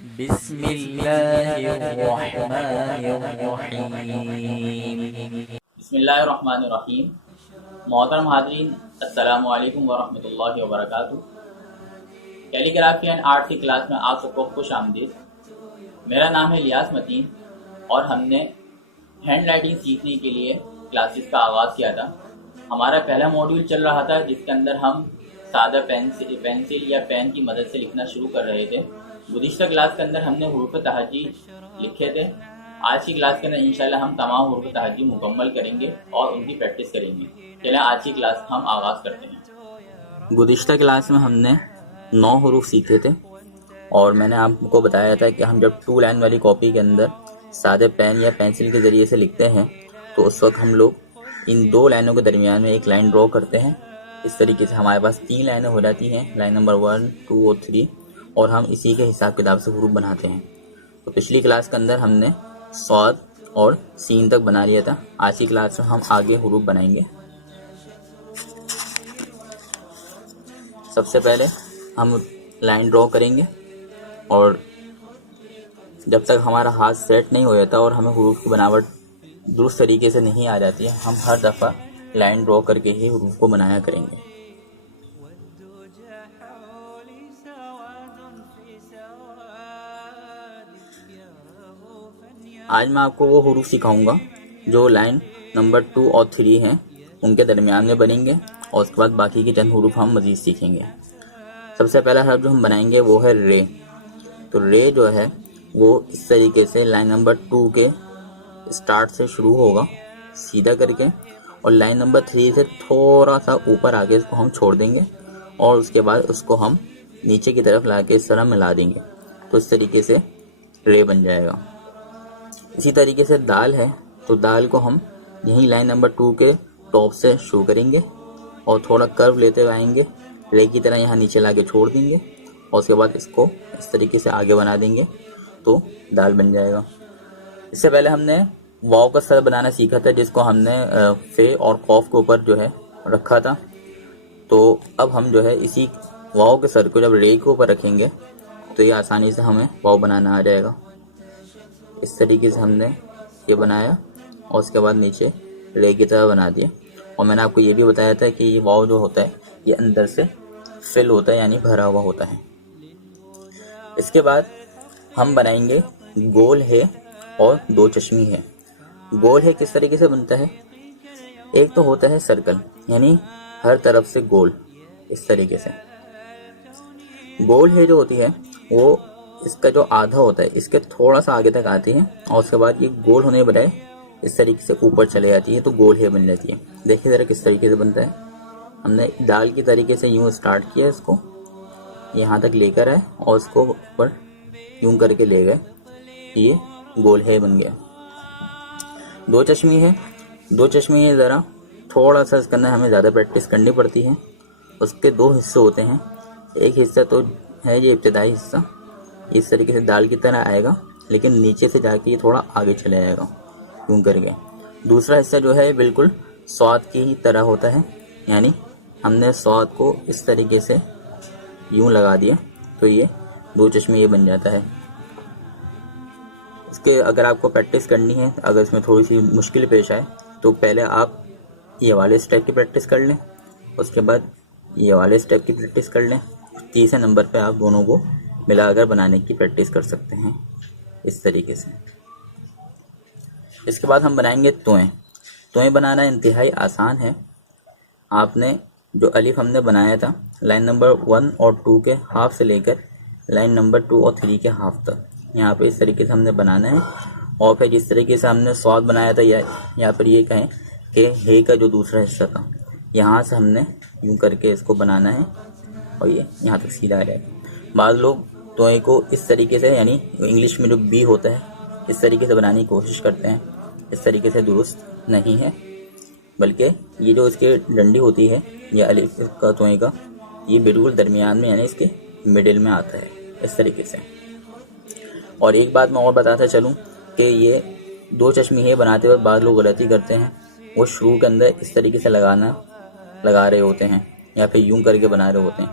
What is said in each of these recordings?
बिस्मिल्लाहिर्रहमानिर्रहीम। बिस्मिल्लाहिर्रहमानिर्रहीम। मोहतरम हाज़रीन, अस्सलामु अलैकुम वरहमतुल्लाहि वबरकातुहू। कैलीग्राफी एंड आर्ट की क्लास में आप सबको खुश आमदीद। मेरा नाम है लियास मतीन और हमने हैंड राइटिंग सीखने के लिए क्लासेस का आगाज़ किया था। हमारा पहला मॉड्यूल चल रहा था जिसके अंदर हम सादा पेंसिल या पेन की मदद से लिखना शुरू कर रहे थे। गुज़िश्ता क्लास के अंदर हमने हुरूफ तहज्जी लिखे थे। आज की क्लास के अंदर इंशाल्लाह हम तमाम हुरूफ तहज्जी मुकम्मल करेंगे और उनकी प्रैक्टिस करेंगे। चलें आज की क्लास हम आगाज़ करते हैं। गुज़िश्ता क्लास में हमने 9 हुरूफ सीखे थे और मैंने आपको बताया था कि हम जब 2 लाइन वाली कॉपी के अंदर सादे पेन या पेंसिल के ज़रिए से लिखते हैं तो उस वक्त हम लोग इन 2 लाइनों के दरमियान में एक लाइन ड्रॉ करते हैं। इस तरीके से हमारे पास 3 लाइनें हो जाती हैं, लाइन नंबर 1, 2 और 3, और हम इसी के हिसाब किताब से हुरूफ बनाते हैं। तो पिछली क्लास के अंदर हमने स्वाद और सीन तक बना लिया था। आज की क्लास में हम आगे हुरूफ बनाएंगे। सबसे पहले हम लाइन ड्रॉ करेंगे और जब तक हमारा हाथ सेट नहीं हो जाता और हमें हुरूफ की बनावट दुरुस्त तरीके से नहीं आ जाती है, हम हर दफ़ा लाइन ड्रॉ करके ही हुरूफ को बनाया करेंगे। आज मैं आपको वो हुरूफ सिखाऊंगा जो लाइन नंबर 2 और 3 हैं उनके दरमियान में बनेंगे और उसके बाद बाकी के चंद हुरूफ हम मज़ीद सीखेंगे। सबसे पहला हर्फ जो हम बनाएंगे वो है रे। तो रे जो है वो इस तरीके से लाइन नंबर 2 के स्टार्ट से शुरू होगा सीधा करके और लाइन नंबर 3 से थोड़ा सा ऊपर आके इसको हम छोड़ देंगे और उसके बाद उसको हम नीचे की तरफ ला के इस तरह मिला देंगे। तो इस तरीके से रे बन जाएगा। इसी तरीके से दाल है, तो दाल को हम यहीं लाइन नंबर 2 के टॉप से शुरू करेंगे और थोड़ा कर्व लेते हुए आएंगे, रे की तरह यहाँ नीचे ला के छोड़ देंगे और उसके बाद इसको इस तरीके से आगे बना देंगे तो दाल बन जाएगा। इससे पहले हमने वाव का सर बनाना सीखा था जिसको हमने फे और कॉफ के ऊपर जो है रखा था। तो अब हम जो है इसी वाव के सर को जब रे के ऊपर रखेंगे तो ये आसानी से हमें वाव बनाना आ जाएगा। इस तरीके से हमने ये बनाया और उसके बाद नीचे रे की तरह बना दिया। और मैंने आपको ये भी बताया था कि ये वाव जो होता है ये अंदर से फिल होता है यानी भरा हुआ होता है। इसके बाद हम बनाएंगे गोल है और 2 चश्मी है। गोल है किस तरीके से बनता है, एक तो होता है सर्कल यानी हर तरफ से गोल, इस तरीके से। गोल है जो होती है वो इसका जो आधा होता है इसके थोड़ा सा आगे तक आती है और उसके बाद ये गोल होने के बजाय इस तरीके से ऊपर चले जाती है तो गोल है बन जाती है। देखिए ज़रा किस तरीके से बनता है। हमने दाल की तरीके से यूँ स्टार्ट किया, इसको यहाँ तक लेकर आए और इसको ऊपर यूँ करके ले गए, ये गोल है बन गया। 2 चश्मी है। 2 चश्मी है ज़रा थोड़ा सा इसके अंदर हमें ज़्यादा प्रैक्टिस करनी पड़ती है। उसके 2 हिस्से होते हैं। एक हिस्सा तो है ये इब्तिदाई हिस्सा, इस तरीके से दाल की तरह आएगा लेकिन नीचे से जाके ये थोड़ा आगे चले जाएगा यूँ करके। दूसरा हिस्सा जो है बिल्कुल स्वाद की ही तरह होता है, यानी हमने स्वाद को इस तरीके से यूँ लगा दिया तो ये 2 चश्मे ये बन जाता है। इसके अगर आपको प्रैक्टिस करनी है, अगर इसमें थोड़ी सी मुश्किल पेश आए तो पहले आप ये वाले स्टेप की प्रैक्टिस कर लें, उसके बाद ये वाले स्टेप की प्रैक्टिस कर लें, तीसरे नंबर पे आप दोनों को मिलाकर बनाने की प्रैक्टिस कर सकते हैं इस तरीके से। इसके बाद हम बनाएंगे तोएं। तोएं बनाना इंतहाई आसान है। आपने जो अलिफ हमने बनाया था लाइन नंबर 1 और 2 के हाफ से लेकर लाइन नंबर 2 और 3 के हाफ तक, यहाँ पे इस तरीके से हमने बनाना है। और फिर जिस तरीके से हमने स्वाद बनाया था या यहाँ पर ये कहें कि हे का जो दूसरा हिस्सा था, यहाँ से हमने यूँ करके इसको बनाना है और ये यहाँ तक सीधा आ जाएगा। बाद लोग तोएं को इस तरीके से यानी इंग्लिश में जो बी होता है इस तरीके से बनाने की कोशिश करते हैं, इस तरीके से दुरुस्त नहीं है, बल्कि ये जो इसके डंडी होती है या अलिफ का तोएं का, ये बिल्कुल दरमियान में यानी इसके मिडिल में आता है इस तरीके से। और एक बात मैं और बताता चलूँ कि ये 2 चश्मी है बनाते वक्त बाद लोग गलती करते हैं, वो शुरू के अंदर इस तरीके से लगा रहे होते हैं या फिर यूं करके बना रहे होते हैं,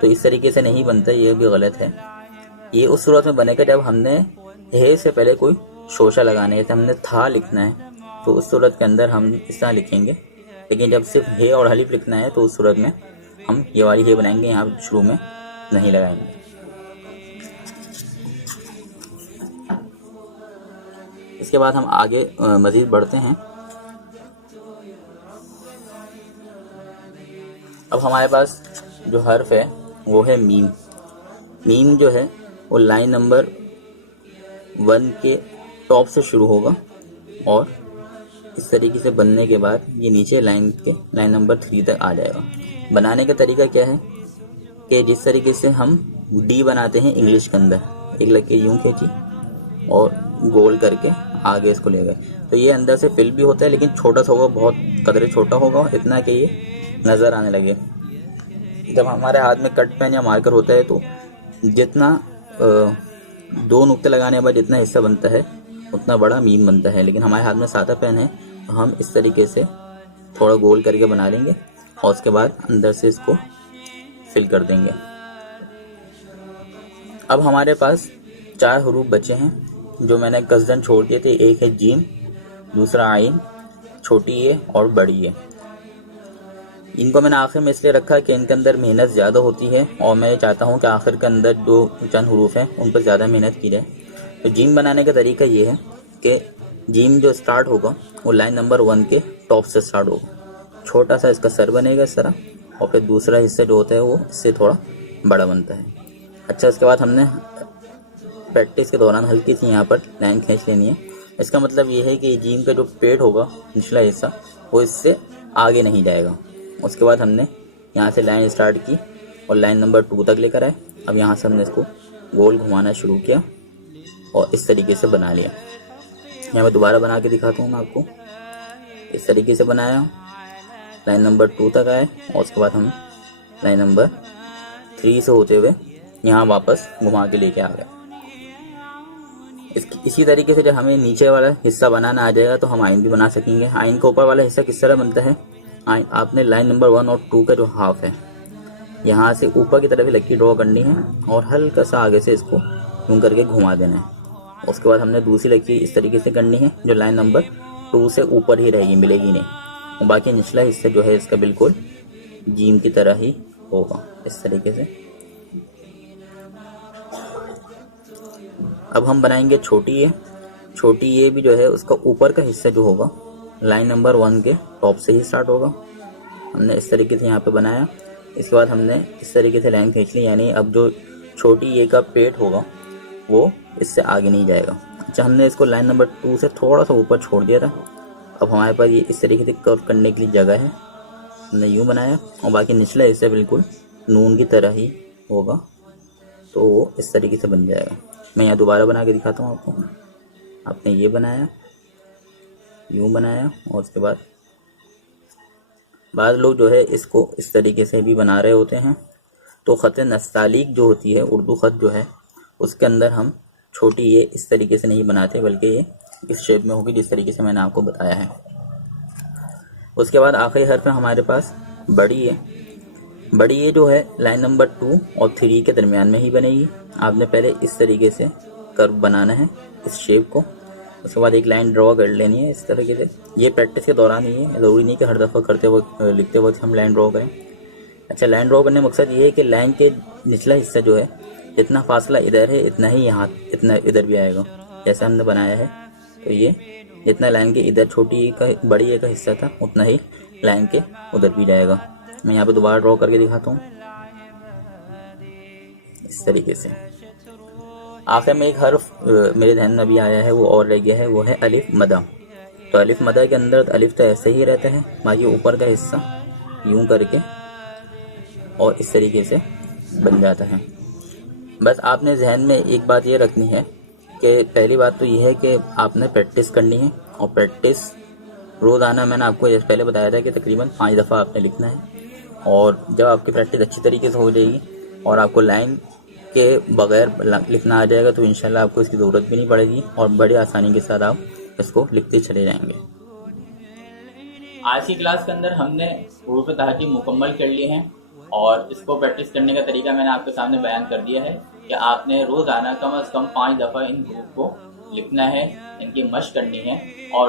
तो इस तरीके से नहीं बनता, ये भी गलत है। ये उस सूरत में बनेगा जब हमने हे से पहले कोई शोशा लगाना है, जैसे हमने था लिखना है तो उस सूरत के अंदर हम इस तरह लिखेंगे, लेकिन जब सिर्फ हे और हलीफ लिखना है तो उस सूरत में हम ये वाली हे बनाएंगे, यहाँ शुरू में नहीं लगाएंगे। इसके बाद हम आगे मज़ीद बढ़ते हैं। अब हमारे पास जो हर्फ है वो है मीम। मीम जो है वो लाइन नंबर 1 के टॉप से शुरू होगा और इस तरीके से बनने के बाद ये नीचे लाइन नंबर 3 तक आ जाएगा। बनाने का तरीका क्या है कि जिस तरीके से हम डी बनाते हैं इंग्लिश के अंदर, एक लकीर यूं खींची और गोल करके आगे इसको ले गए, तो ये अंदर से फिल भी होता है लेकिन छोटा सा होगा, बहुत कदरे छोटा होगा, इतना कि ये नज़र आने लगे। जब हमारे हाथ में कट पेन या मार्कर होता है तो जितना 2 नुक्ते लगाने के बाद जितना हिस्सा बनता है उतना बड़ा मीम बनता है, लेकिन हमारे हाथ में सादा पेन है तो हम इस तरीके से थोड़ा गोल करके बना लेंगे और उसके बाद अंदर से इसको फिल कर देंगे। अब हमारे पास 4 हरूफ बचे हैं जो मैंने कसदन छोड़ दिए थे। एक है जीम, दूसरा आइन, छोटी ए और बड़ी ए। इनको मैंने आखिर में इसलिए रखा कि इनके अंदर मेहनत ज़्यादा होती है और मैं चाहता हूँ कि आखिर के अंदर जो चंद हरूफ हैं उन पर ज़्यादा मेहनत की जाए। तो जीम बनाने का तरीका ये है कि जीम जो स्टार्ट होगा वो लाइन नंबर 1 के टॉप से स्टार्ट होगा। छोटा सा इसका सर बनेगा इस तरह, और फिर दूसरा हिस्सा जो होता है वो इससे थोड़ा बड़ा बनता है। अच्छा, इसके बाद हमने प्रैक्टिस के दौरान हल्की सी यहाँ पर लाइन खींच लेनी है। इसका मतलब ये है कि जीम का जो पेट होगा, निचला हिस्सा, वो इससे आगे नहीं जाएगा। उसके बाद हमने यहाँ से लाइन स्टार्ट की और लाइन नंबर 2 तक लेकर आए। अब यहाँ से हमने इसको गोल घुमाना शुरू किया और इस तरीके से बना लिया। यहाँ मैं दोबारा बना के दिखाता हूँ मैं आपको। इस तरीके से बनाया, लाइन नंबर 2 तक आए और उसके बाद हम लाइन नंबर 3 से होते हुए यहाँ वापस घुमा के लेके आ गए। इसी तरीके से जब हमें नीचे वाला हिस्सा बनाना आ जाएगा तो हम आइन भी बना सकेंगे। आइन का ऊपर वाला हिस्सा किस तरह बनता है, आपने लाइन नंबर 1 और 2 का जो हाफ है यहाँ से ऊपर की तरफ लकीर ड्रॉ करनी है और हल्का सा आगे से इसको यूं करके घुमा देना है। उसके बाद हमने दूसरी लकीर इस तरीके से करनी है जो लाइन नंबर 2 से ऊपर ही रहेगी, मिलेगी नहीं, और बाकी निचला हिस्सा जो है इसका बिल्कुल जीम की तरह ही होगा इस तरीके से। अब हम बनाएंगे छोटी ए। छोटी ए भी जो है उसका ऊपर का हिस्सा जो होगा लाइन नंबर 1 के टॉप से ही स्टार्ट होगा। हमने इस तरीके से यहाँ पे बनाया। इसके बाद हमने इस तरीके से लाइन खींच ली, यानी अब जो छोटी ए का पेट होगा वो इससे आगे नहीं जाएगा। अच्छा, हमने इसको लाइन नंबर 2 से थोड़ा सा ऊपर छोड़ दिया था। अब हमारे पास ये इस तरीके से कर्व करने के लिए जगह है। हमने यूँ बनाया और बाकी निचला हिस्सा बिल्कुल नून की तरह ही होगा, तो वो इस तरीके से बन जाएगा। मैं यहाँ दोबारा बना के दिखाता हूँ आपको। आपने ये बनाया, यूँ बनाया और उसके बाद बाद लोग जो है इसको इस तरीके से भी बना रहे होते हैं। तो ख़त नस्तालिक जो होती है, उर्दू ख़त जो है, उसके अंदर हम छोटी ये इस तरीके से नहीं बनाते, बल्कि ये इस शेप में होगी जिस तरीके से मैंने आपको बताया है। उसके बाद आखिरी हर्फ है हमारे पास बड़ी है। बड़ी ये जो है लाइन नंबर 2 और 3 के दरमियान में ही बनेगी। आपने पहले इस तरीके से कर्व बनाना है इस शेप को, उसके बाद एक लाइन ड्रॉ कर लेनी है इस तरीके से। ये प्रैक्टिस के दौरान ही है, ज़रूरी नहीं कि हर दफ़ा करते वक्त लिखते वक्त हम लाइन ड्रॉ करें। अच्छा, लाइन ड्रॉ करने का मकसद ये है कि लाइन के निचला हिस्सा जो है जितना फासला इधर है इतना ही यहाँ इतना इधर भी आएगा। जैसे हमने बनाया है तो ये जितना लाइन के इधर छोटी का बड़ी का हिस्सा था उतना ही लाइन के उधर भी जाएगा। मैं यहाँ पे दोबारा ड्रॉ करके दिखाता हूँ इस तरीके से। आखिर में एक हर्फ मेरे ध्यान में अभी आया है, वो और रह गया है, वो है अलिफ मदा। तो अलिफ मदा के अंदर अलिफ तो ऐसे ही रहता है, बाकी ऊपर का हिस्सा यूं करके और इस तरीके से बन जाता है। बस आपने जहन में एक बात ये रखनी है कि पहली बात तो ये है कि आपने प्रैक्टिस करनी है, और प्रैक्टिस रोज़ाना, मैंने आपको पहले बताया था कि तकरीबन 5 दफ़ा आपने लिखना है। और जब आपकी प्रैक्टिस अच्छी तरीके से हो जाएगी और आपको लाइन के बगैर लिखना आ जाएगा तो इंशाल्लाह आपको इसकी ज़रूरत भी नहीं पड़ेगी और बड़ी आसानी के साथ आप इसको लिखते चले जाएंगे। आज की क्लास के अंदर हमने हुरूफ तहक़ीक़ मुकम्मल कर लिए हैं और इसको प्रैक्टिस करने का तरीका मैंने आपके सामने बयान कर दिया है। कि आपने रोज़ाना कम से कम 5 दफ़ा इन हरूफ को लिखना है, इनकी मशक करनी है। और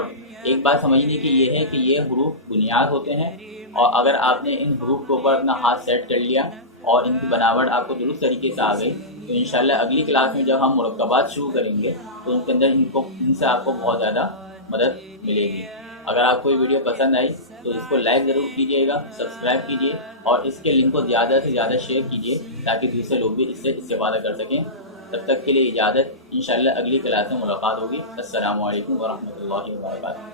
एक बात समझने की ये है कि ये हरूफ बुनियाद होते हैं, और अगर आपने इन हरूफ के ऊपर अपना हाथ सेट कर लिया और इनकी बनावट आपको दुरुस्त तरीके से आ गई, तो इंशाल्लाह अगली क्लास में जब हम मुरक्कबात शुरू करेंगे तो उनके अंदर इनसे आपको बहुत ज़्यादा मदद मिलेगी। अगर आपको ये वीडियो पसंद आई तो इसको लाइक ज़रूर कीजिएगा, सब्सक्राइब कीजिए और इसके लिंक को ज़्यादा से ज़्यादा शेयर कीजिए ताकि दूसरे लोग भी इससे इस्तेफादा कर सकें। तब तक के लिए इजाज़त, इंशाल्लाह अगली क्लास में मुलाकात होगी। अस्सलामु अलैकुम व रहमतुल्लाहि व बरकातुहू।